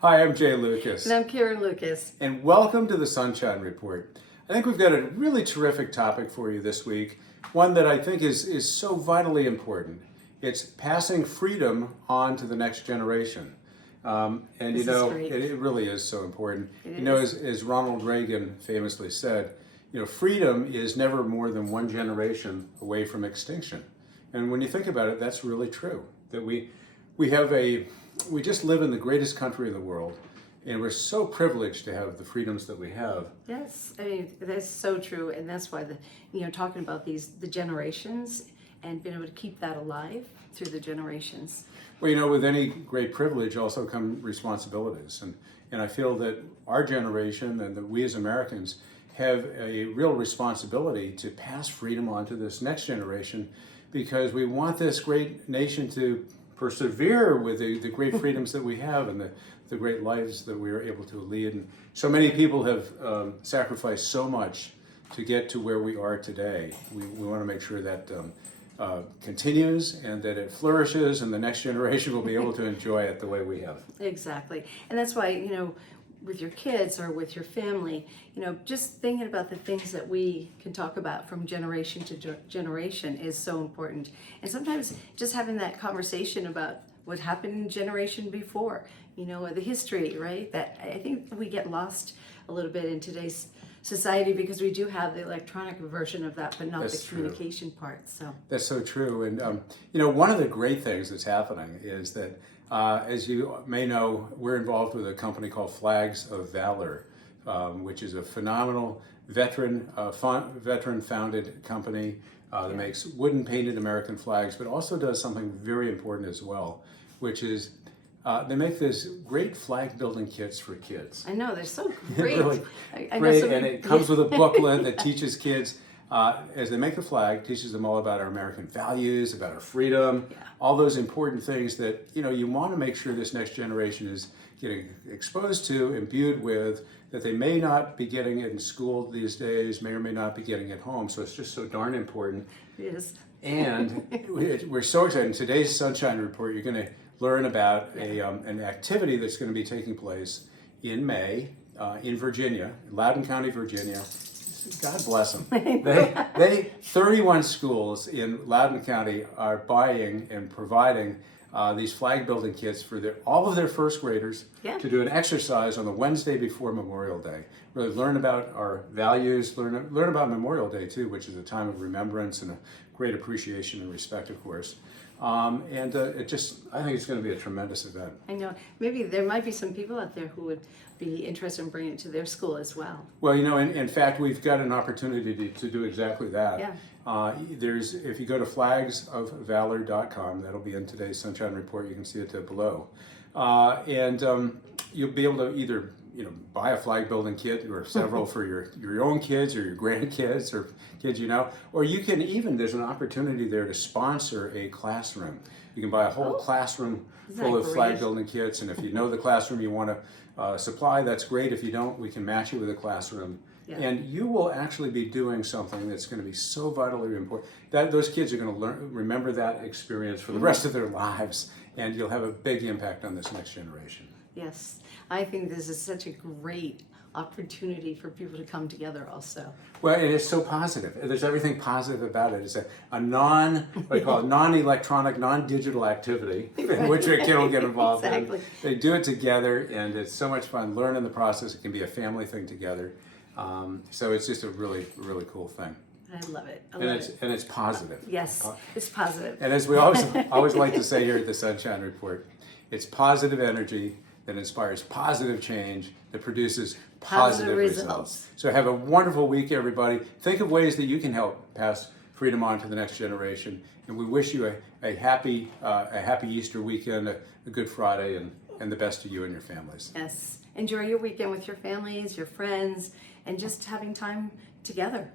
Hi, I'm Jay Lucas. And I'm Karen Lucas. And welcome to the Sunshine Report. I think we've got a really terrific topic for you this week, one that I think is so vitally important. It's passing freedom on to the next generation. And This you know, is great. it really is so important. It You know, is. as Ronald Reagan famously said, you know, freedom is never more than one generation away from extinction. And when you think about it, that's really true. That we just live in the greatest country in the world, and we're so privileged to have the freedoms that we have. Yes, I mean, that's so true. And that's why talking about the generations and being able to keep that alive through the generations. Well, you know, with any great privilege also come responsibilities. And I feel that our generation and that we as Americans have a real responsibility to pass freedom on to this next generation, because we want this great nation to persevere with the great freedoms that we have and the great lives that we are able to lead. And so many people have sacrificed so much to get to where we are today. We want to make sure that continues and that it flourishes, and the next generation will be able to enjoy it the way we have. Exactly. And that's why, with your kids or with your family, just thinking about the things that we can talk about from generation to generation is so important. And sometimes just having that conversation about what happened in generation before, the history, right? That I think we get lost a little bit in today's society because we do have the electronic version of that, but not That's the true. communication part. So That's so true. And, one of the great things that's happening is that, as you may know, we're involved with a company called Flags of Valor, which is a phenomenal veteran-founded company that makes wooden painted American flags, but also does something very important as well, which is they make this great flag building kits for kids. I know they're so great. Really I know great, some and it comes with a booklet that teaches kids as they make the flag, teaches them all about our American values, about our freedom, all those important things that you want to make sure this next generation is getting exposed to, imbued with, that they may not be getting in school these days, may or may not be getting at home. So it's just so darn important. Yes. And we're so excited. In today's Sunshine Report, you're going to learn about an activity that's going to be taking place in May in Virginia, in Loudoun County, Virginia. God bless them. They 31 schools in Loudoun County are buying and providing these flag building kits for all of their first graders to do an exercise on the Wednesday before Memorial Day. Really learn about our values, learn about Memorial Day too, which is a time of remembrance and a great appreciation and respect, of course. I think it's going to be a tremendous event. I know. Maybe there might be some people out there who would be interested in bringing it to their school as well. Well, in fact, we've got an opportunity to do exactly that. Yeah. If you go to flagsofvalor.com, that'll be in today's Sunshine Report. You can see it below, and you'll be able to either buy a flag building kit or several for your own kids or your grandkids or kids or you can there's an opportunity there to sponsor a classroom. You can buy a whole classroom full of flag building kits, and if you know the classroom you want to supply, that's great. If you don't, we can match you with a classroom. Yeah. And you will actually be doing something that's going to be so vitally important that those kids are going to remember that experience for the rest of their lives, and you'll have a big impact on this next generation. Yes, I think this is such a great opportunity for people to come together also. Well, and it's so positive. There's everything positive about it. It's a non-electronic, non-digital activity in which a kid will get involved in. They do it together, and it's so much fun. Learn in the process. It can be a family thing together. So it's just a really, really cool thing. I love it. And it's positive. Yes, it's positive. And as we always like to say here at the Sunshine Report, it's positive energy that inspires positive change, that produces positive results. So have a wonderful week, everybody. Think of ways that you can help pass freedom on to the next generation. And we wish you a happy Easter weekend, a good Friday, and the best to you and your families. Yes. Enjoy your weekend with your families, your friends, and just having time together.